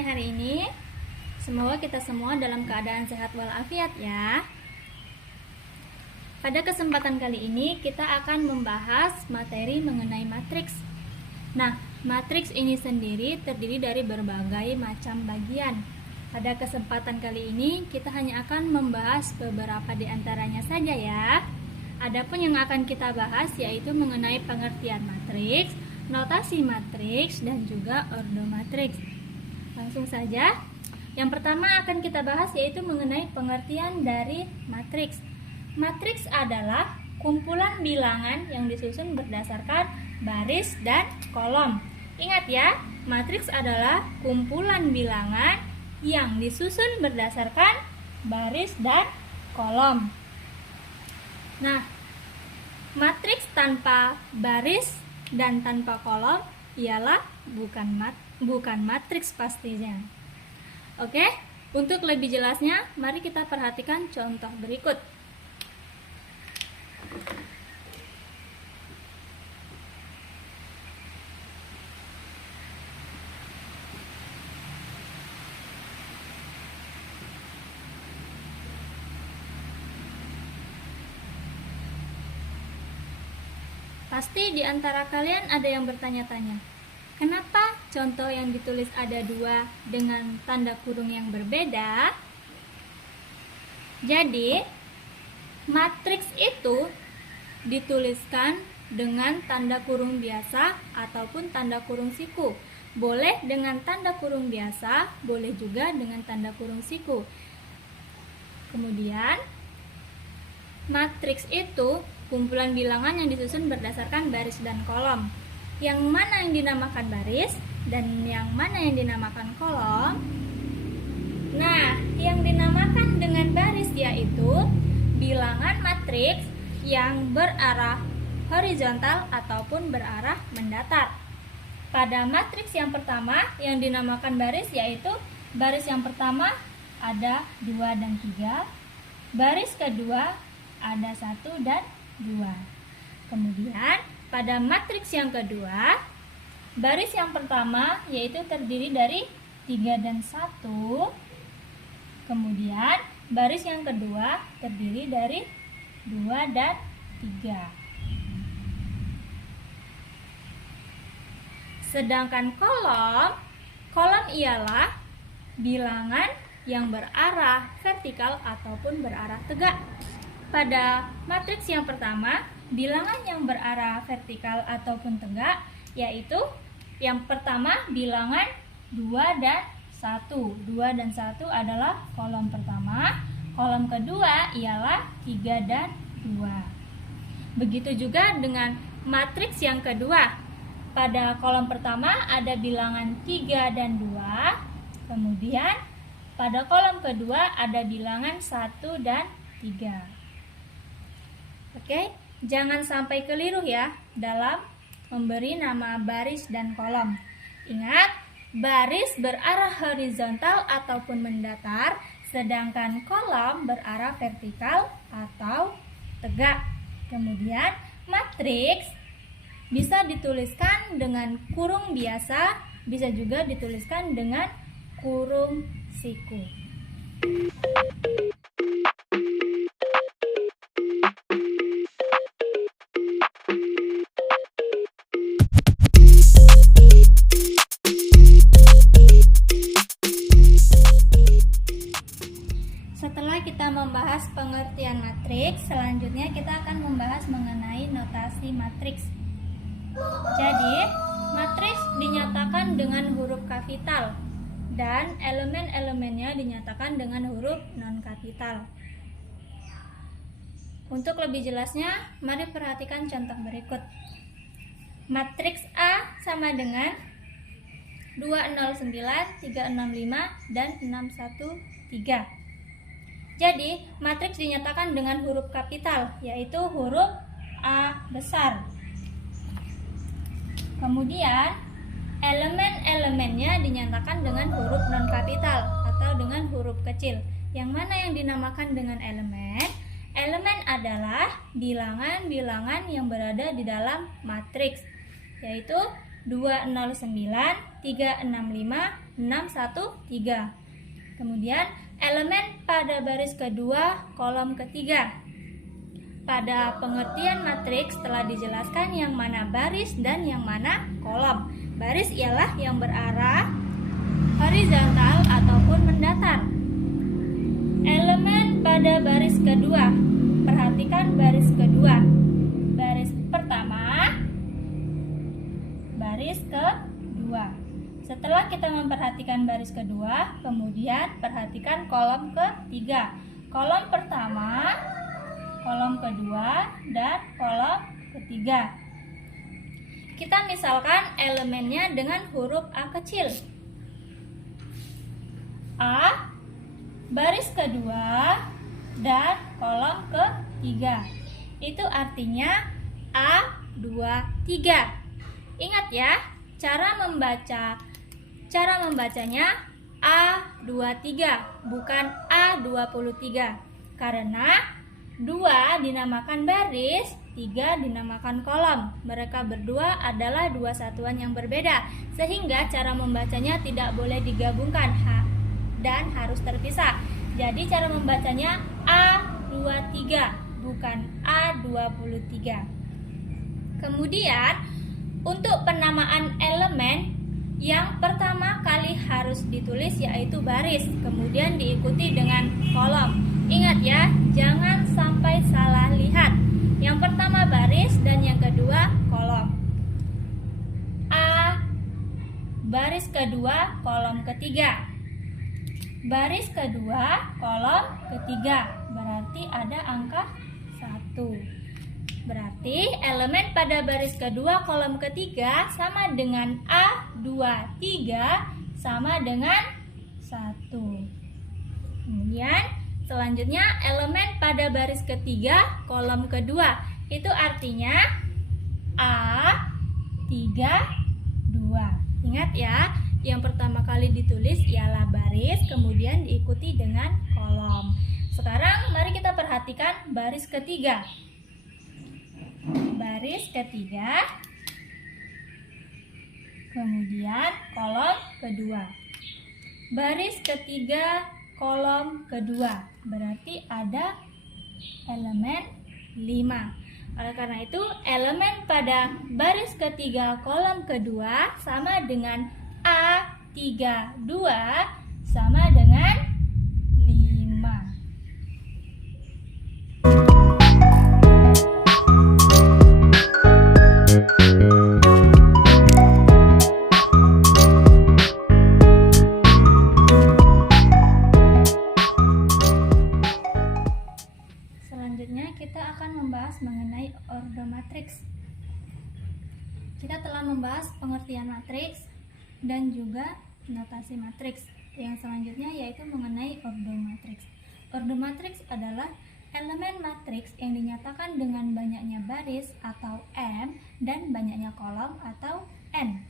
semuanya hari ini. Semoga kita semua dalam keadaan sehat walafiat ya. Pada kesempatan kali ini kita akan membahas materi mengenai matriks. Nah, matriks ini sendiri terdiri dari berbagai macam bagian. Pada kesempatan kali ini kita hanya akan membahas beberapa di antaranya saja ya. Adapun yang akan kita bahas yaitu mengenai pengertian matriks, notasi matriks, dan juga ordo matriks. Langsung saja. Yang pertama akan kita bahas yaitu mengenai pengertian dari matriks. Matriks adalah kumpulan bilangan yang disusun berdasarkan baris dan kolom. Ingat ya, matriks adalah kumpulan bilangan yang disusun berdasarkan baris dan kolom. Nah, matriks tanpa baris dan tanpa kolom ialah bukan matriks pastinya. Oke, untuk lebih jelasnya, mari kita perhatikan contoh berikut. Pasti di antara kalian ada yang bertanya-tanya, kenapa contoh yang ditulis ada 2 dengan tanda kurung yang berbeda? Jadi, matriks itu dituliskan dengan tanda kurung biasa ataupun tanda kurung siku. Boleh dengan tanda kurung biasa, boleh juga dengan tanda kurung siku. Kemudian, matriks itu kumpulan bilangan yang disusun berdasarkan baris dan kolom. Yang mana yang dinamakan baris dan yang mana yang dinamakan kolom? Nah, yang dinamakan dengan baris yaitu bilangan matriks yang berarah horizontal ataupun berarah mendatar. Pada matriks yang pertama yang dinamakan baris yaitu baris yang pertama ada 2 dan 3, baris kedua ada 1 dan 2. Kemudian pada matriks yang kedua, baris yang pertama yaitu terdiri dari 3 dan 1. Kemudian baris yang kedua terdiri dari 2 dan 3. Sedangkan kolom ialah bilangan yang berarah vertikal ataupun berarah tegak. Pada matriks yang pertama, bilangan yang berarah vertikal ataupun tegak yaitu yang pertama bilangan 2 dan 1. 2 dan 1 adalah kolom pertama, kolom kedua ialah 3 dan 2. Begitu juga dengan matriks yang kedua. Pada kolom pertama ada bilangan 3 dan 2, kemudian pada kolom kedua ada bilangan 1 dan 3. Oke, jangan sampai keliru ya dalam memberi nama baris dan kolom. Ingat, baris berarah horizontal ataupun mendatar, sedangkan kolom berarah vertikal atau tegak. Kemudian, matriks bisa dituliskan dengan kurung biasa, bisa juga dituliskan dengan kurung siku. Setelah kita membahas pengertian matriks, selanjutnya kita akan membahas mengenai notasi matriks. Jadi, matriks dinyatakan dengan huruf kapital dan elemen-elemennya dinyatakan dengan huruf non-kapital. Untuk lebih jelasnya, mari perhatikan contoh berikut. Matriks A sama dengan 209, 365, dan 613. Jadi, matriks dinyatakan dengan huruf kapital, yaitu huruf A besar. Kemudian, elemen-elemennya dinyatakan dengan huruf non-kapital atau dengan huruf kecil. Yang mana yang dinamakan dengan elemen? Elemen adalah bilangan-bilangan yang berada di dalam matriks, yaitu 209, 365, 6, 1, 3. Kemudian elemen pada baris kedua kolom ketiga. Pada pengertian matriks telah dijelaskan yang mana baris dan yang mana kolom. Baris ialah yang berarah horizontal ataupun mendatar. Elemen pada baris kedua. Perhatikan baris kedua. Baris pertama, baris kedua. Setelah kita memperhatikan baris kedua, kemudian perhatikan kolom ketiga. Kolom pertama, kolom kedua, dan kolom ketiga. Kita misalkan elemennya dengan huruf A kecil. A, baris kedua, dan kolom ketiga. Itu artinya A23. Ingat ya, cara membacanya A23, bukan A23. Karena 2 dinamakan baris, 3 dinamakan kolom. Mereka berdua adalah dua satuan yang berbeda, sehingga cara membacanya tidak boleh digabungkan dan harus terpisah. Jadi cara membacanya A23, bukan A23. Kemudian untuk penamaan elemen, yang pertama kali harus ditulis yaitu baris, kemudian diikuti dengan kolom. Ingat ya, jangan sampai salah lihat. Yang pertama baris dan yang kedua kolom. A, baris kedua, kolom ketiga. Baris kedua, kolom ketiga. Berarti ada angka 1. Berarti elemen pada baris kedua kolom ketiga sama dengan A23 sama dengan 1. Kemudian selanjutnya elemen pada baris ketiga kolom kedua. Itu artinya A32. Ingat ya, yang pertama kali ditulis ialah baris, kemudian diikuti dengan kolom. Sekarang mari kita perhatikan baris ketiga. Baris ketiga, kemudian kolom kedua. Baris ketiga, kolom kedua, berarti ada elemen 5. Oleh karena itu, elemen pada baris ketiga kolom kedua sama dengan A32 sama dengan 5. Selanjutnya kita akan membahas mengenai ordomatriks. Kita telah membahas pengertian matriks dan juga notasi matriks. Yang selanjutnya yaitu mengenai ordomatriks. Ordomatriks adalah elemen matriks yang dinyatakan dengan banyaknya baris atau M dan banyaknya kolom atau N.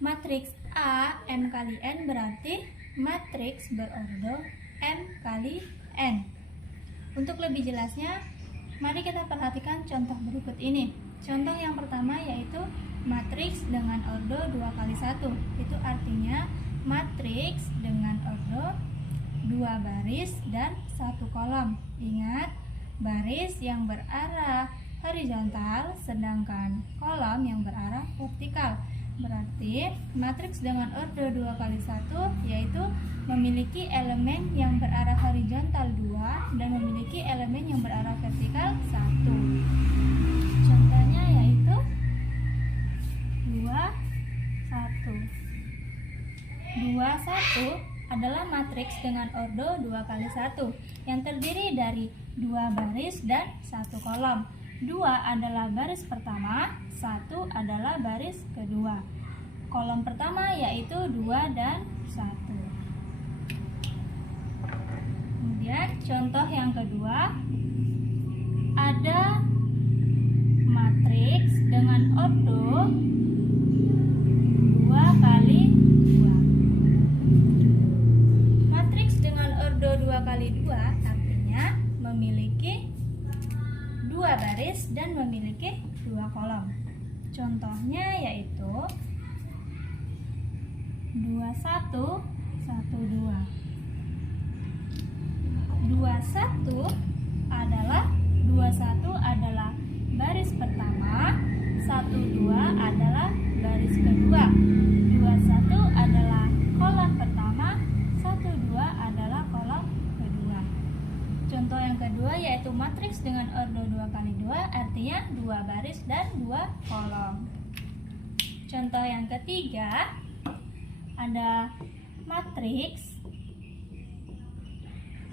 Matriks A M kali N berarti matriks berordo M kali N. Untuk lebih jelasnya, mari kita perhatikan contoh berikut ini. Contoh yang pertama yaitu matriks dengan ordo 2 kali 1. Itu artinya matriks dengan ordo 2 baris dan 1 kolom. Ingat, baris yang berarah horizontal sedangkan kolom yang berarah vertikal. Berarti matriks dengan ordo 2 kali 1 yaitu memiliki elemen yang berarah horizontal 2 dan memiliki elemen yang berarah vertikal 1. Contohnya yaitu 2, 1. 2, 1 adalah matriks dengan ordo 2 kali 1 yang terdiri dari 2 baris dan 1 kolom. 2 adalah baris pertama, 1 adalah baris kedua. Kolom pertama yaitu 2 dan 1. Kemudian contoh yang kedua, ada matriks dengan ordo 2 kali 2. Matriks dengan ordo 2 kali 2 artinya memiliki 2 baris dan memiliki 2 kolom. Contohnya yaitu 21, 12. 21 adalah baris pertama, 12 adalah baris kedua. 21 adalah kolom pertama, 12 adalah kolom kedua. Contoh yang kedua yaitu matriks dengan ordo 2x2, artinya 2 baris dan 2 kolom. Contoh yang ketiga ada matriks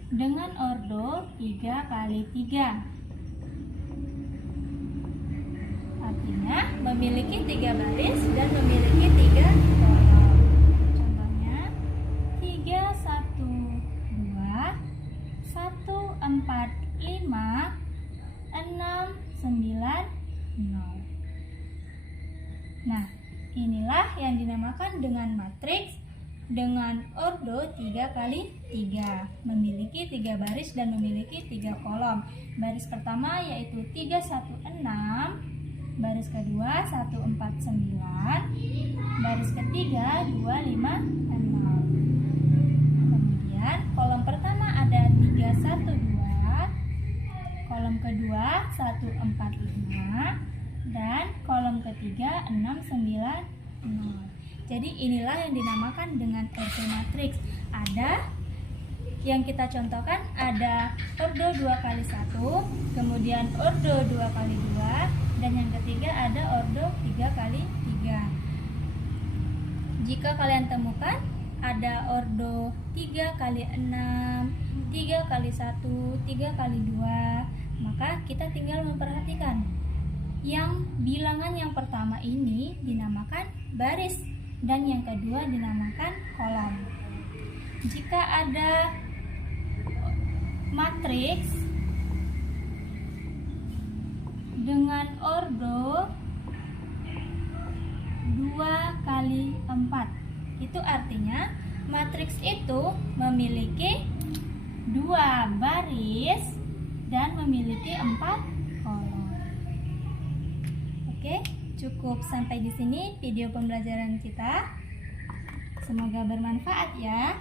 dengan ordo 3x3, artinya memiliki 3 baris dan memiliki 3 kolom. Contohnya 3, 1, 2, 1, 4, 5, 6, 9, 0. Nah, inilah yang dinamakan dengan matriks dengan ordo 3x3, memiliki 3 baris dan memiliki 3 kolom. Baris pertama yaitu 3, 1, 6, baris kedua 1, 4, 9, baris ketiga 2, 5, 6. Kemudian kolom pertama ada 3, 1, 2, kolom kedua 1, 4, 5, dan kolom ketiga 6, 9, 0. Jadi inilah yang dinamakan dengan ordo matriks. Ada yang kita contohkan, ada ordo 2x1, kemudian ordo 2x2, dan yang ketiga ada ordo 3x3. Jika kalian temukan ada ordo 3x6, 3x1, 3x2, maka kita tinggal memperhatikan yang bilangan yang pertama ini dinamakan baris dan yang kedua dinamakan kolom. Jika ada matriks dengan ordo 2x4, itu artinya matriks itu memiliki 2 baris dan memiliki 4 kolom. Oke, cukup sampai di sini video pembelajaran kita. Semoga bermanfaat ya.